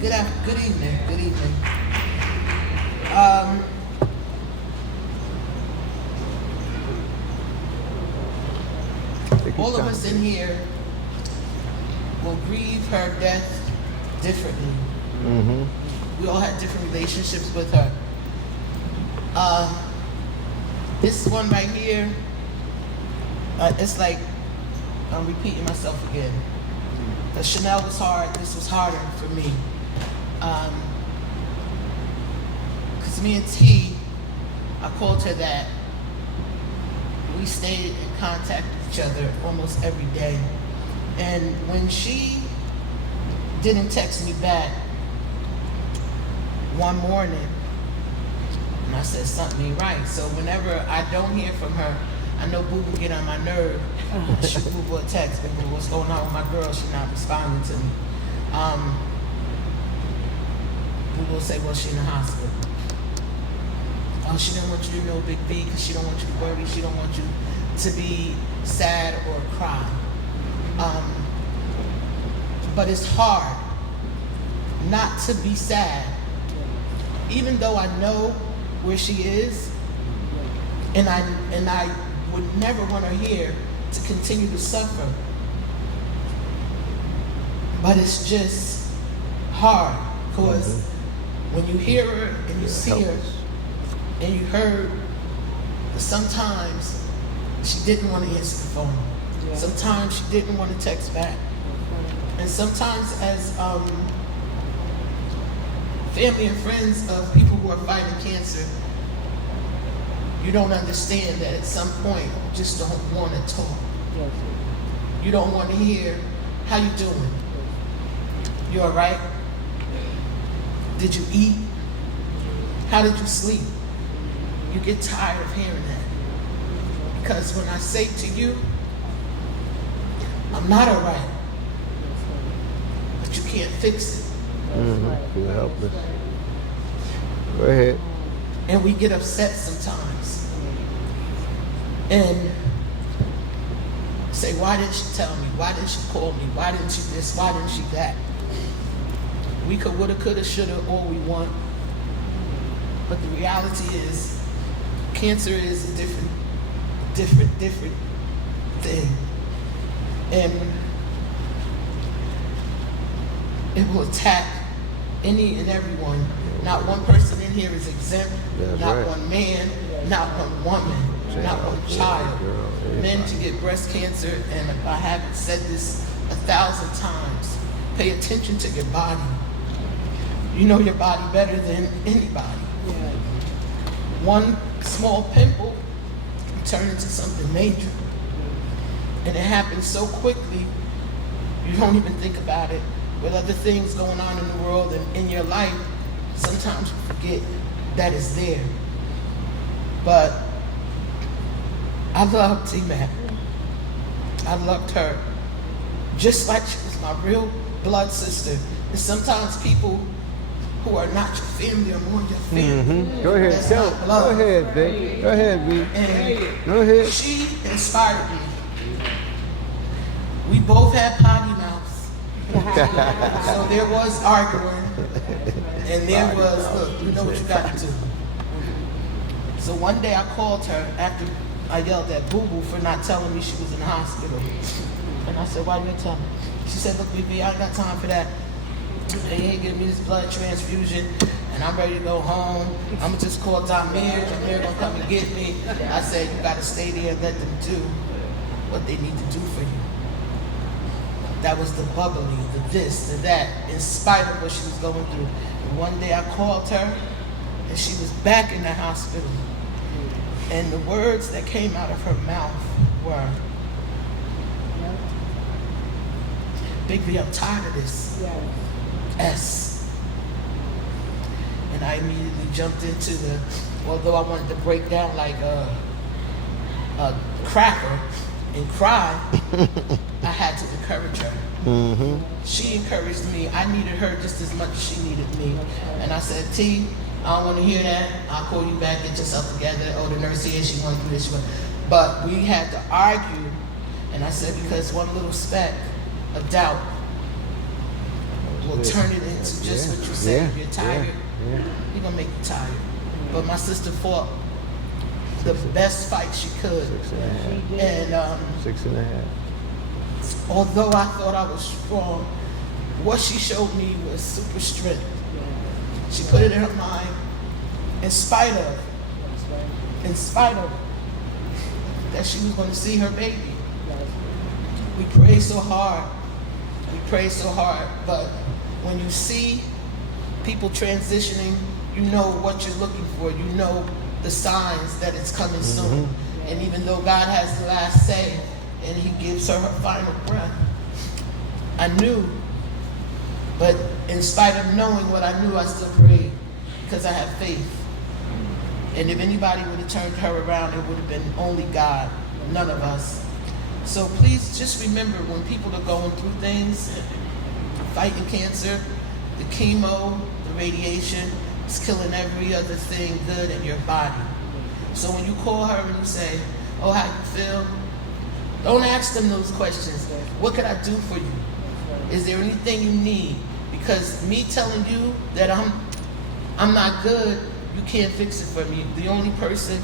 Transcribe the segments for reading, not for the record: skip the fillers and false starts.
Good evening. Good evening. All of us in here will grieve her death differently. Mm-hmm. We all had different relationships with her. This one right here, it's like I'm repeating myself again. Because Chanel was hard, this was harder for me. Because me and T, I called her that. We stayed in contact with each other almost every day. And when she didn't text me back one morning, and I said something ain't right. So whenever I don't hear from her, I know Boo Boo get on my nerve. I shoot Boo Boo a text, Boo Boo, what's going on with my girl? She's not responding to me. Boo Boo will say, well, she's in the hospital. Oh, she don't want you to know Big B because she don't want you to worry. She don't want you to be sad or cry. But it's hard not to be sad, even though I know where she is, and I would never want her here to continue to suffer. But it's just hard because when you hear her and you see her and you heard that sometimes she didn't want to answer the phone. Yeah. Sometimes she didn't want to text back. And sometimes as family and friends of people who are fighting cancer, you don't understand that at some point you just don't want to talk. Yes. You don't want to hear, how you doing? You all right? Did you eat? How did you sleep? You get tired of hearing that. Because when I say to you, I'm not all right, but you can't fix it. Mm-hmm. You're helpless. Go ahead. And we get upset sometimes. And say, why didn't she tell me? Why didn't she call me? Why didn't she this? Why didn't she that? We could, woulda, coulda, shoulda, all we want. But the reality is, cancer is a different thing. And it will attack any and everyone. Not one person in here is exempt. That's not right. one man, not one woman, not one child. Men to get breast cancer, and I haven't said this 1,000 times, pay attention to your body. You know your body better than anybody. Yeah. One small pimple can turn into something major. And it happens so quickly, you don't even think about it. With other things going on in the world and in your life, sometimes you forget that it's there. But I loved T-Mac. I loved her just like she was my real blood sister. And sometimes people who are not your family are more your family. Mm-hmm. Go ahead, tell. Go ahead, babe. Go ahead, B. And go ahead. She inspired me. We both had potty mouths. So there was arguing, and there was, look, you know what you got to do. So one day I called her after I yelled at Boo Boo for not telling me she was in the hospital. And I said, why didn't you tell me? She said, look, BB, I ain't got time for that. They ain't giving me this blood transfusion, and I'm ready to go home. I'm gonna just call Tamarra. Tamarra gonna come and get me. I said, you gotta stay there and let them do what they need to do for you. That was the bubbly, the this, the that, in spite of what she was going through. And one day I called her, and she was back in the hospital. And the words that came out of her mouth were, Big B, I'm tired of this. S. And I immediately jumped into the, although I wanted to break down like a cracker and cry, I had to encourage her. Mm-hmm. She encouraged me. I needed her just as much as she needed me. And I said, T, I don't want to hear that. I'll call you back, get yourself together. Oh, the nurse here, she wants to do this. But we had to argue. And I said, because one little speck of doubt will turn it into just what you say. If you're tired, He gonna make you tired. But my sister fought the best fight she could. 6.5. And 6.5. although I thought I was strong, what she showed me was super strength. She put it in her mind, in spite of that she was going to see her baby. We prayed so hard, but when you see people transitioning, you know what you're looking for. You know the signs that it's coming soon. And even though God has the last say and He gives her her final breath, I knew, but in spite of knowing what I knew, I still prayed because I have faith. And if anybody would have turned her around, it would have been only God, none of us. So please just remember, when people are going through things, fighting cancer, the chemo, the radiation, it's killing every other thing good in your body. So when you call her and you say, oh, how you feel? Don't ask them those questions. What could I do for you? Is there anything you need? Because me telling you that I'm not good, you can't fix it for me. The only person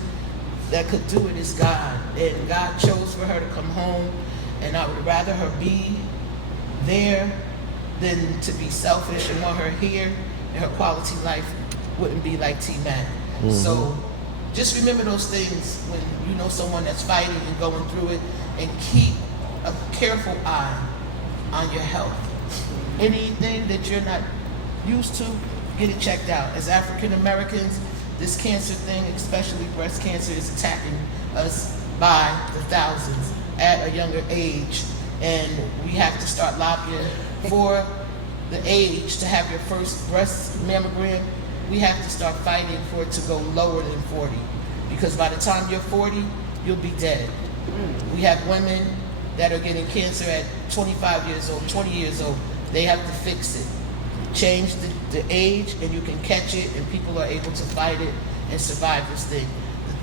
that could do it is God. And God chose for her to come home, and I would rather her be there than to be selfish and want her here, and her quality life wouldn't be like T-Mac. So just remember those things when you know someone that's fighting and going through it, and keep a careful eye on your health. Anything that you're not used to, get it checked out. As African Americans, this cancer thing, especially breast cancer, is attacking us by the thousands at a younger age. And we have to start lobbying for the age to have your first breast mammogram. We have to start fighting for it to go lower than 40. Because by the time you're 40, you'll be dead. We have women that are getting cancer at 25 years old, 20 years old. They have to fix it. Change the age, and you can catch it, and people are able to fight it and survive this thing.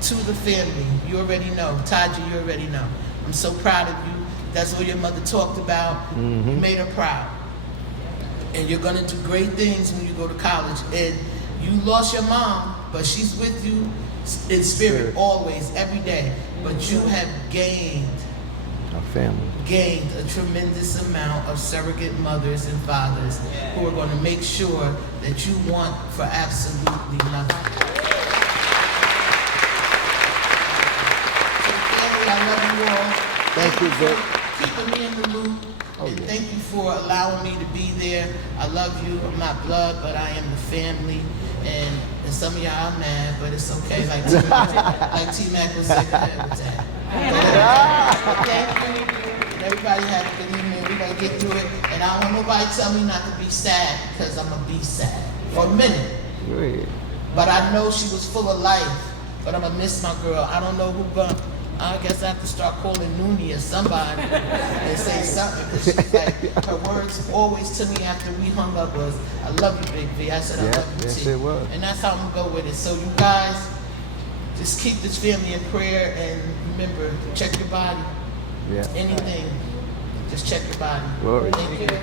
To the family, you already know. Taji, you already know. I'm so proud of you. That's what your mother talked about. You made her proud. And you're going to do great things when you go to college. And you lost your mom, but she's with you in spirit always, every day. But you have gained a tremendous amount of surrogate mothers and fathers who are going to make sure that you want for absolutely nothing. So family, I love you all. Thank you, Vic. Keeping me in the loop. And thank you for allowing me to be there. I love you. I'm not blood, but I am the family. And some of y'all are mad, but it's okay. Like T-Mac was saying, with that. Thank you. Everybody have a good evening. We're going to get through it. And I don't want nobody to tell me not to be sad, because I'm going to be sad for a minute. But I know she was full of life. But I'm going to miss my girl. I don't know who going to. I guess I have to start calling Noonie or somebody and say something, because she's like, her words always to me after we hung up was, I love you, Big V. I said, I love you, yes, T. it was. And that's how I'm going to go with it. So you guys, just keep this family in prayer, and remember, check your body. Anything, just check your body. Glory. Thank you.